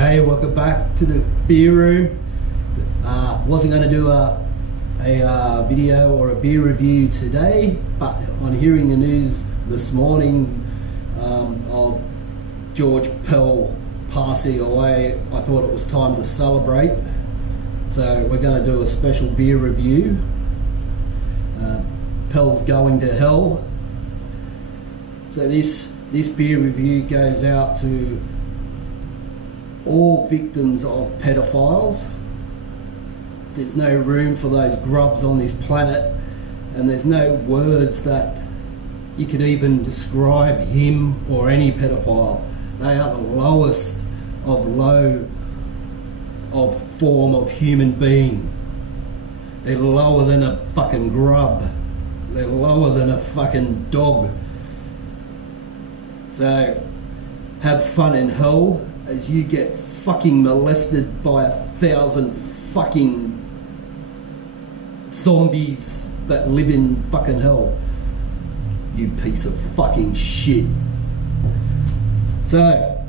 Okay, welcome back to the beer room. Wasn't going to do a video or a beer review today, but on hearing the news this morning of George Pell passing away, I thought it was time to celebrate. So we're going to do a special beer review. Pell's Going to Hell. So this beer review goes out to all victims of pedophiles. There's no room for those grubs on this planet, and there's no words that you could even describe him or any pedophile. They are the lowest of low of form of human being. They're lower than a fucking grub. They're lower than a fucking dog. So have fun in hell as you get fucking molested by 1,000 fucking zombies that live in fucking hell. You piece of fucking shit. So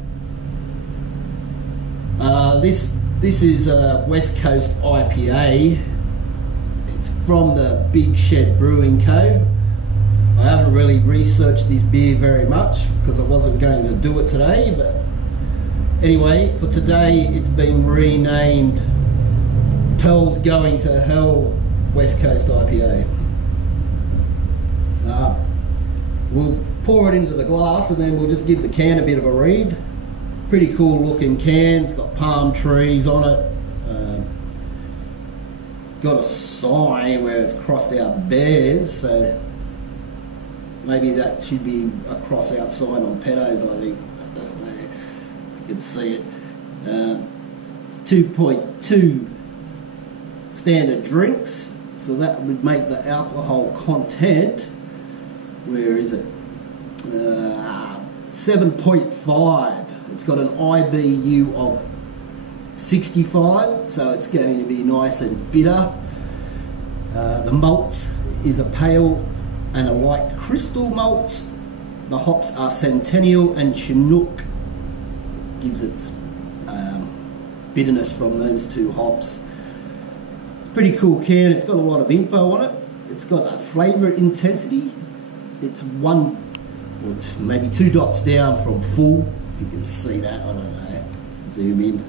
this is a West Coast IPA. It's from the Big Shed Brewing Co. I haven't really researched this beer very much because I wasn't going to do it today, but anyway, for today it's been renamed Pell's Going to Hell West Coast IPA. We'll pour it into the glass and then we'll just give the can a bit of a read. Pretty cool looking can, it's got palm trees on it. It's got a sign where it's crossed out bears, so maybe that should be a cross out sign on pedos, I think. That's there. You can see it. 2.2 standard drinks, so that would make the alcohol content, where is it? 7.5. It's got an IBU of 65, so it's going to be nice and bitter. The malts is a pale and a light crystal malts. The hops are Centennial and Chinook. Gives its bitterness from those two hops. It's a pretty cool can. It's got a lot of info on it. It's got a flavour intensity. It's one or maybe 2 dots down from full. If you can see that, I don't know. Zoom in.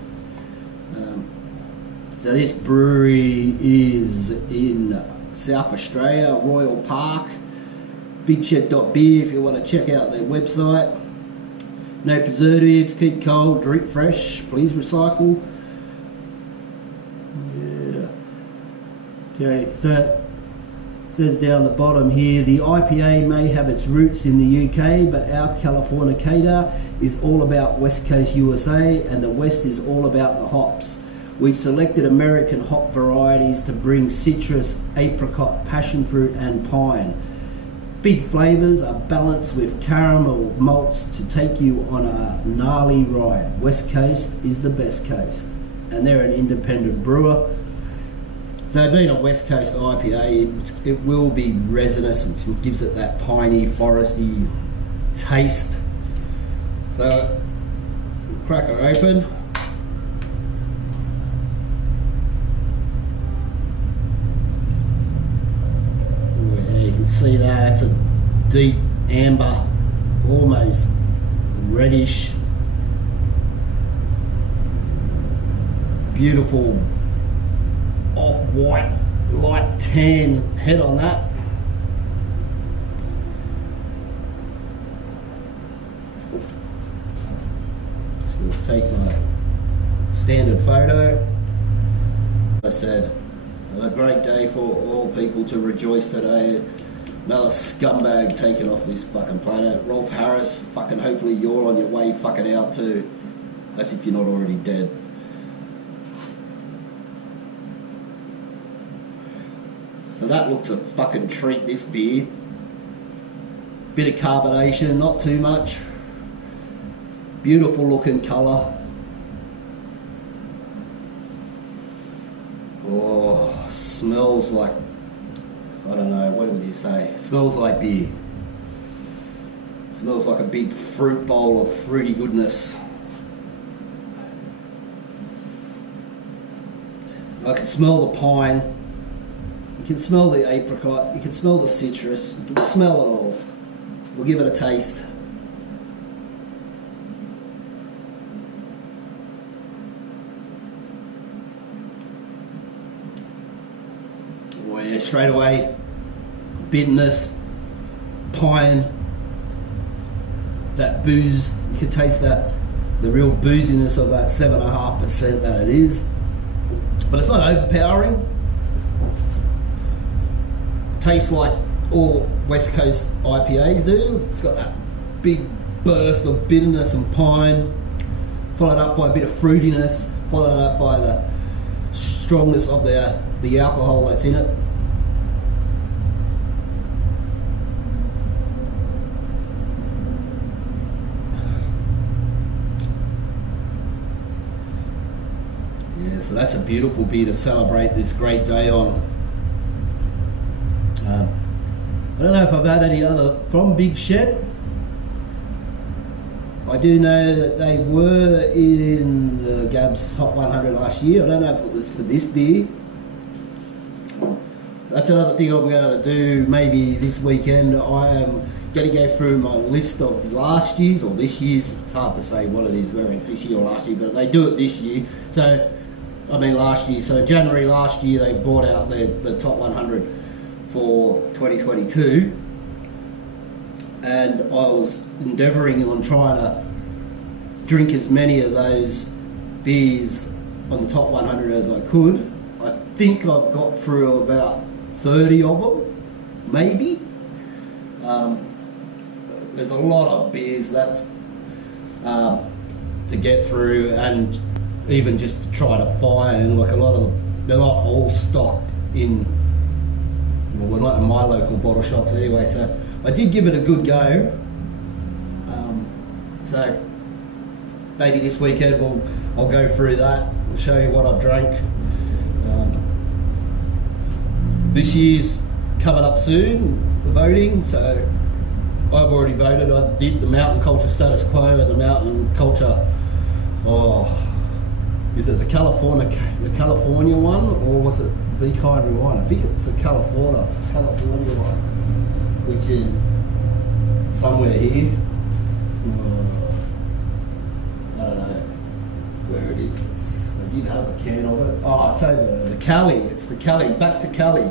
So this brewery is in South Australia, Royal Park. BigShed.beer if you want to check out their website. No preservatives, keep cold, drink fresh, please recycle. Yeah. Okay, so it says down the bottom here, the IPA may have its roots in the UK, but our Californicator is all about West Coast USA, and the West is all about the hops. We've selected American hop varieties to bring citrus, apricot, passion fruit and pine. Big flavours are balanced with caramel malts to take you on a gnarly ride. West Coast is the best coast. And they're an independent brewer. So being a West Coast IPA, it will be resinous, which gives it that piney, foresty taste. So we'll crack it open. See that, it's a deep amber, almost reddish, beautiful off-white, light tan head on that. Just going to take my standard photo. As I said, a great day for all people to rejoice today. Another scumbag taken off this fucking planet. Rolf Harris, fucking hopefully you're on your way fucking out too. That's if you're not already dead. So that looks a fucking treat, this beer. Bit of carbonation, not too much. Beautiful looking colour. Oh, smells like, I don't know, what would you say? It smells like beer. It smells like a big fruit bowl of fruity goodness. I can smell the pine. You can smell the apricot. You can smell the citrus. You can smell it all. We'll give it a taste. Oh yeah, straight away, bitterness, pine, that booze. You can taste that, the real booziness of that 7.5% that it is. But it's not overpowering. Tastes like all West Coast IPAs do. It's got that big burst of bitterness and pine, followed up by a bit of fruitiness, followed up by the strongness of the alcohol that's in it. Yeah, so that's a beautiful beer to celebrate this great day on. I don't know if I've had any other from Big Shed. I do know that they were in the Gab's Top 100 last year. I don't know if it was for this beer. That's another thing I'm going to do maybe this weekend. I am going to go through my list of last year's or this year's. It's hard to say what it is, whether it's this year or last year, but they do it this year. So, I mean last year. So January last year they brought out the Top 100 for 2022, and I was endeavouring on trying to drink as many of those beers on the Top 100 as I could. I think I've got through about 30 of them, maybe. There's a lot of beers that's to get through, and even just to try to find, like a lot of them, they're not all stocked in, well, we're not in my local bottle shops anyway, so I did give it a good go. So maybe this weekend I'll go through that. I'll show you what I've drank. This year's coming up soon, the voting, so I've already voted. I did the Mountain Culture Status Quo and the Mountain Culture, is it the California one, or was it Be Kind Rewind? I think it's the California one, which is somewhere here. I don't know where it is. I did have a can of it. Oh, it's over there. The Cali. It's the Cali. Back to Cali.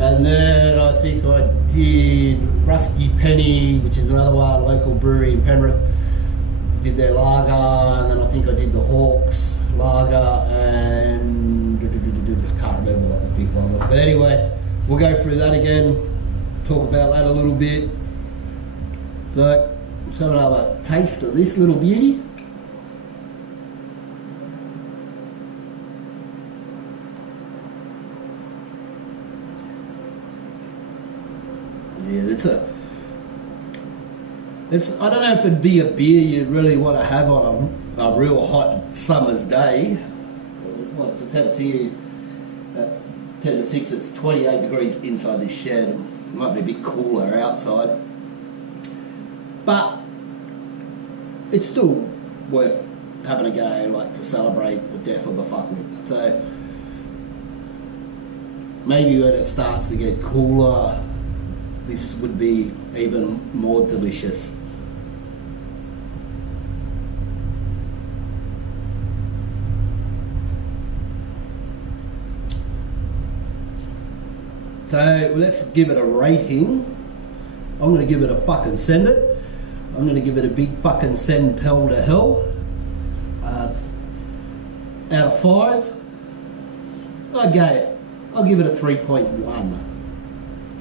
And then I think I did Rusty Penny, which is another one, local brewery in Penrith. Did their lager, and then I think I did the Hawks lager, and I can't remember what the fifth one was. But anyway, we'll go through that again, talk about that a little bit. So, let's have another taste of this little beauty. Yeah, I don't know if it'd be a beer you'd really want to have on a real hot summer's day. What's the temps here? At 10 to 6, it's 28 degrees inside this shed. It might be a bit cooler outside. But it's still worth having a go, like to celebrate the death of a fuckwit. So maybe when it starts to get cooler, this would be even more delicious. So let's give it a rating. I'm going to give it a fucking send it. I'm going to give it a big fucking send Pell to hell. Out of 5, I'll give it a 3.1.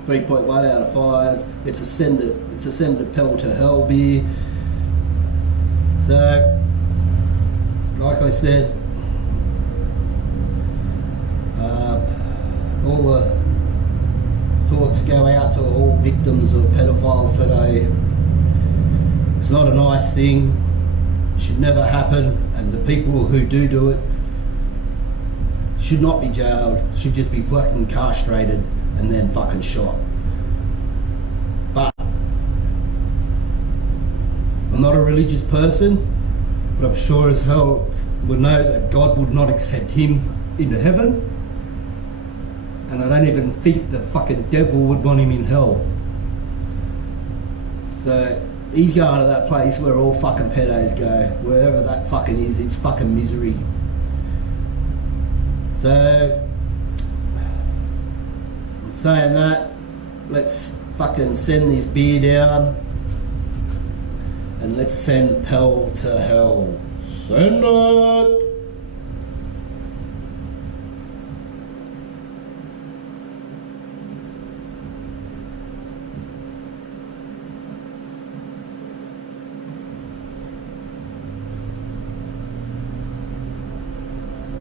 3.1 out of 5. It's a send it Pell to hell beer. So, like I said, all the thoughts go out to all victims of pedophiles today. It's not a nice thing. It should never happen, and the people who do it should not be jailed. Should just be fucking castrated and then fucking shot. But I'm not a religious person. but I'm sure as hell would know that God would not accept him into heaven, and I don't even think the fucking devil would want him in hell. So he's going to that place where all fucking pedos go, wherever that fucking is. It's fucking misery. So, saying that, let's fucking send this beer down, and let's send Pell to hell. Send it!